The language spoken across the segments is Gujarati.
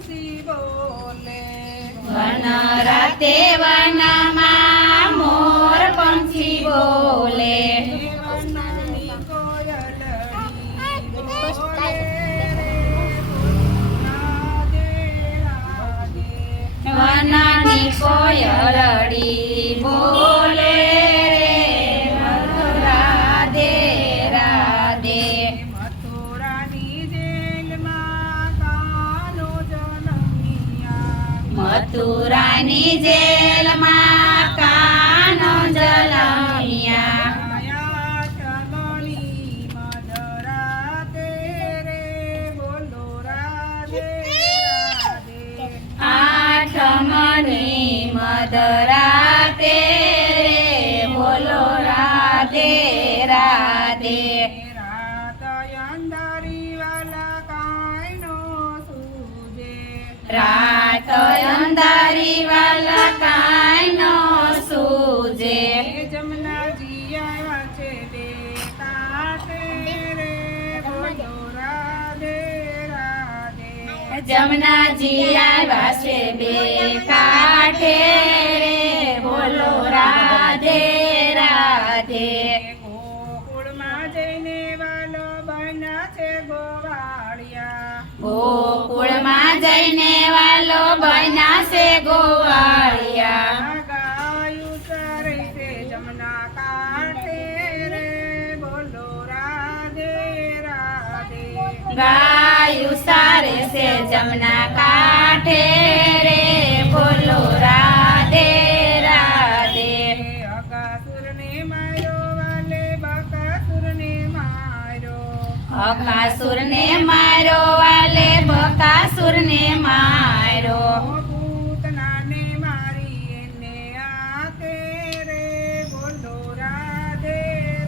પંછી બોલે વન રાતે વનમાં મોર પંછી બોલે વનની કોયલડી બોલે રે રાધે રાધે વનની કોયલડી બોલે રે રાધે રાધે મથુરાની જેલમાં કાનો જન્મ્યા મથુરાની જેલમાં કાનો જલમ્યા આયા ચમની મધરાતે રે બોલો રાધે રાધે આઠમની મધરાતે રે બોલો રાધે રાધે રાત અંધારી વાલા કાંઈ નો સૂજે રાત અંધારી વાલા કાંઈ નો સૂજે જમનાજી આવ્યા છે બે કાંઠે રે બોલો રાધે રાધે જમનાજી આવ્યા છે બે કાંઠે રે બોલો રાધે રાધે ગોકુળમાં જઈને વાલો બન્યા છે ગોવાળિયા ગોકુળમાં જઈને વાલો બન્યા છે ગોવાળિયા ગાયું ચરે છે જમના કાંઠે રે બોલો રાધે રાધે ગાયું સારે છે જમના કાંઠે રે બોલો રાધે રાધે અકાસુરને માર્યો વાલે બકાસુરને માર્યો અકાસુરને માર્યો વાલે બકાસુરને માર્યો પૂતનાને મારી એને આતે રે બોલો રાધે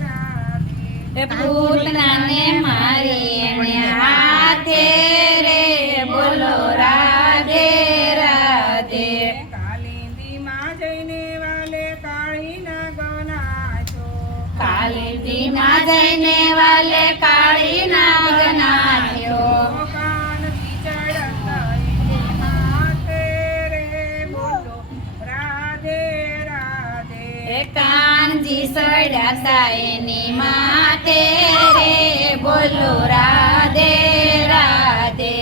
રાધે પૂતનાને મારી એને હાથે રે બોલો રાધે રાધે કાલિંદીમાં જઈને વાલે કાળીના ગનાચો કાલિંદીમાં જઈને વાલે કાળી નાગ નાચ્યો કાનથી ચડતા એને માથે રે બોલો રાધે રાધે કાનજી સડ્યા એની માથે રે બોલો રાધે રાધે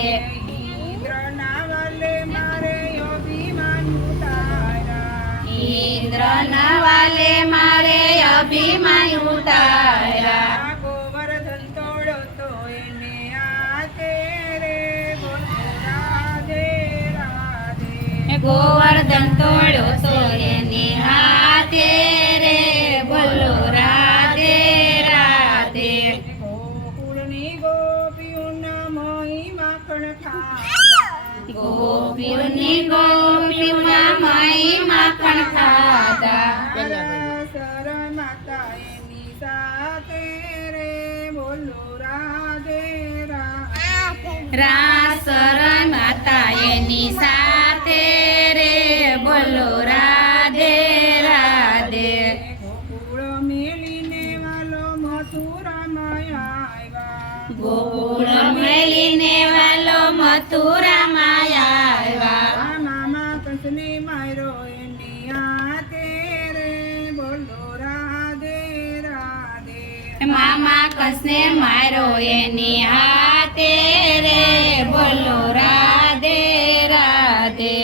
ઇન્દ્રના વાલે મારે અભિમાન ઉતાર્યા ઇન્દ્રના વાલે મારે અભિમાન ઉતાર્યા ગોવર્ધન તોડો તો એને આતે રે બોલો રાધે રાધે ગોવર્ધન તોડ્યો તો એની હાથે રે બોલો રાધે રાધે ગોકુળની ગોપીઓના મોહી માખણ ખાધા ગોપીઓની ગોપીમાં મહી માખણ ખાધા સર માતા એની સાથે રે બોલો રાધે રાધે રાસર માતા એની સાથે રે બોલો રાધે રાધે ગોકુળ મેલીને વાલો મથુરામાં આવ્યા ગોકુળ મેલીને વાલો મથુરામાં આવ્યા મામા કૃષ્ણે માર્યો એની હાથે રે બોલો રાધે રાધે મામા કૃષ્ણે માર્યો એની હાથે રે બોલો રાધે રાધે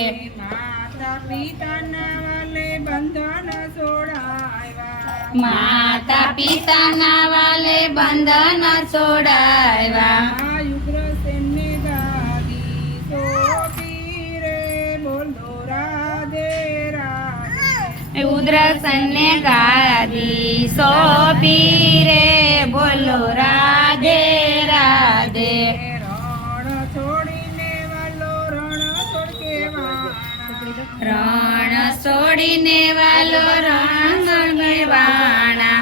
માતા પિતાના વાલે બંધન છોડાવ્યા માતા પિતાના વાલે બંધન છોડાવ્યા આ યુગ્રસેનને ગાદી સોંપી રે બોલો રાધે રાધે ઉદ્રસનને ગાદી સોંપી રે બોલો રાધે રાધે રણ છોડીને વાલો રણ છોડકે વાણા રણ છોડીને વાલો રણ વાણા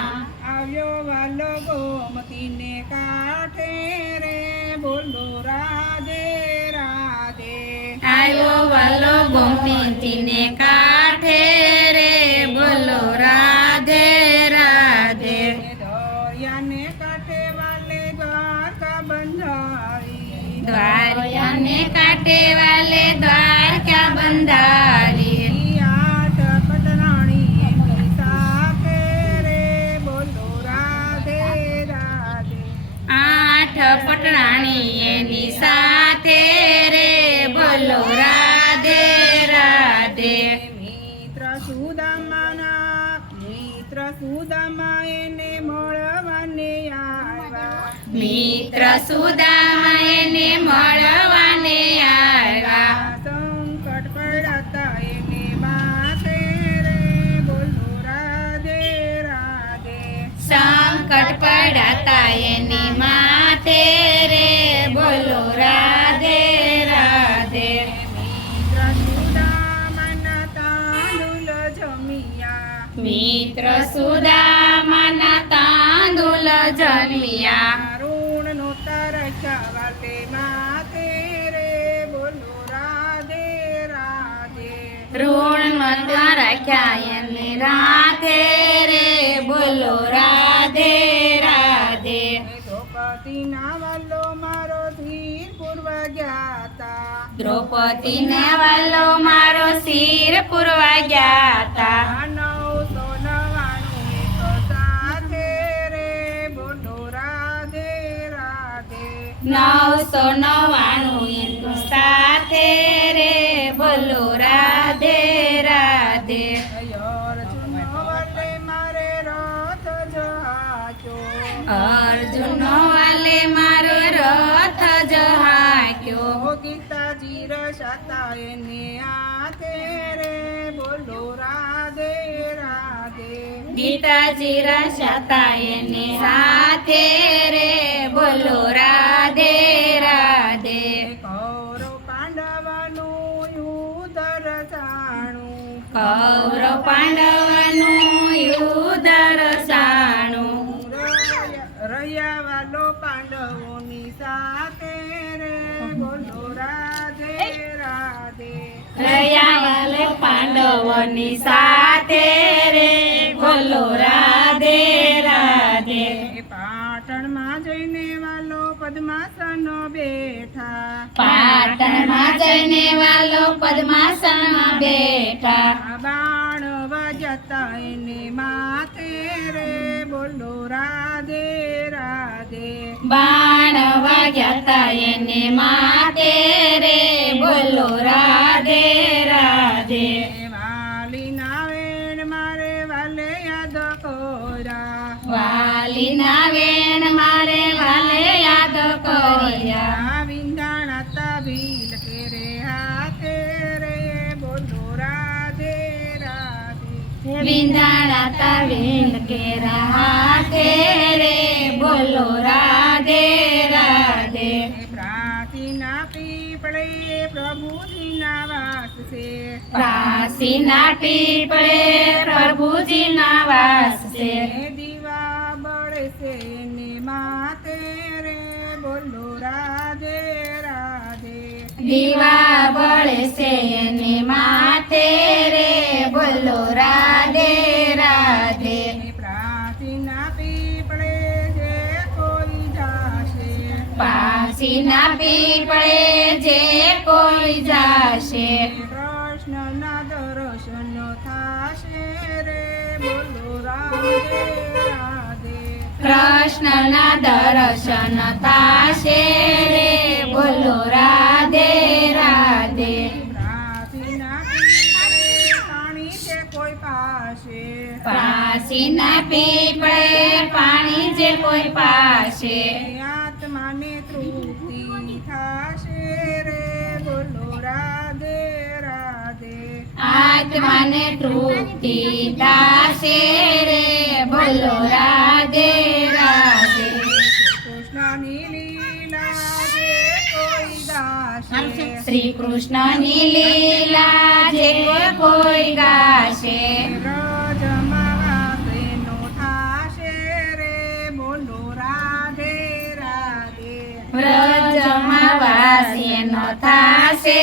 આવ્યો વાલો ગોમતીને કાંઠે રે બોલો રાધે રાધે આવ્યો વાલો ગોમતીને કાંઠે રે બોલો રાધે રાધે દરિયાને કાંઠે વાલે દ્વારકા બંધાવી દ્વાર દરિયાને કાંઠે વાલે દ્વારકા બંધારી. આઠ પટરાણી એમની સાથે રે બોલો રાધે રાધે. આઠ પટરાણી એની સાથે રે બોલો રાધે રાધે. મિત્ર સુદામા એને મળવાને આવ્યા. મિત્ર સુદામા એને મળવાને આવ્યા. સંકટ પડતા એને માથે રે બોલો રાધે રાધે. સંકટ પડાતા એની માથે રે બોલો રાધે રાધે. મિત્ર સુદામાના તાંદુલ જમ્યા. મિત્ર સુદામાના તાંદુલ જમ્યા. ઋણ નોતા રખ્યા વાલે માથે રે બોલો રાધે રાધે. ઋણ નતા રાખ્યા એને રાધે રે બોલો રાધે રાધે. દ્રૌપદીના વાલો મારો ધીર પૂરવા ગયા તા. દ્રૌપદીને વાલો મારો શિર પૂરવા ગયા તા. 999 એક સાથે રે બોલો રાધે રાધે. 999 એનું સાથે રે બોલો રાધે રાધે. અર્જુન વાલે મારે રથ જહાજો. અર્જુનો વાલે મારો રથ જહાક્યો. ગીતાજી રસાતા એને હાથે રે બોલો રાધે રાધે. ગીતાજી રસાતા એને સાથે રે બોલો રાધે રાધે. કૌરવ પાંડવનું યુદ્ધ રસાણું. કૌરવ પાંડવનું યુદ્ધ રસાણું. રહ્યા વાલો પાંડવોની સાથે રે બોલો રાધે રાધે. રહ્યા વાલે પાંડવોની સાથે રે બોલો રાધે રાધે. પાટણમાં જઈને વાલો પદ્માસન બેઠા. પાટણમાં જઈને વાલો પદ્માસનમાં બેઠા. બાણ વાજતા એને માથે રે બોલો રાધે રાધે. બાણ વાગ્યા તા એને માથે રે બોલો રાધે રાધે. વાલીના વેણ મારે વાલે યાદ કોરા. વાલીના વેણ મારે વાલે યાદ કર્યા. વિંધાણા તબીલ કેરે હાથે રે બોલો રાધે રાધે. વિંધાણા તવિલ કેરા હાથે રે બોલો રાધે રાધે. પ્રાચીના પીપળે પ્રભુજીના વાસ છે. પ્રાચીના પીપળે પ્રભુજીના વાસ છે. દીવા બળે છે ને માથે રે બોલો રાધે રાધે. દીવા બળે છે એને માથે રે બોલો રાધે રાધે. પ્રાચીના પીપળે જે કોઈ જાશે. પાસીના પીપળે જે કોઈ જાશે. કૃષ્ણના દર્શન થાશે રે બોલો રાધે રાધે. કૃષ્ણના દર્શન થાશે રે બોલો રાધે રાધે. પ્રાચીના પીપળે પાણી છે કોઈ પાસે. પાસીના પીપળે પાણી જે કોઈ પાસે. આત્માને તૃપ્તિ થાશે રે બોલો રાધે રાધે. આત્માને તૃપ્તિ થાશે રે બોલો રાધે રાધે. કૃષ્ણની લીલા જે કોઈ ગાશે. શ્રી કૃષ્ણની લીલા જે કોઈ ગાશે. વ્રજમાં વાસેનો થાશે રે બોલો રાધે રાધે. વ્રજમાં વાસ્યનો થાશે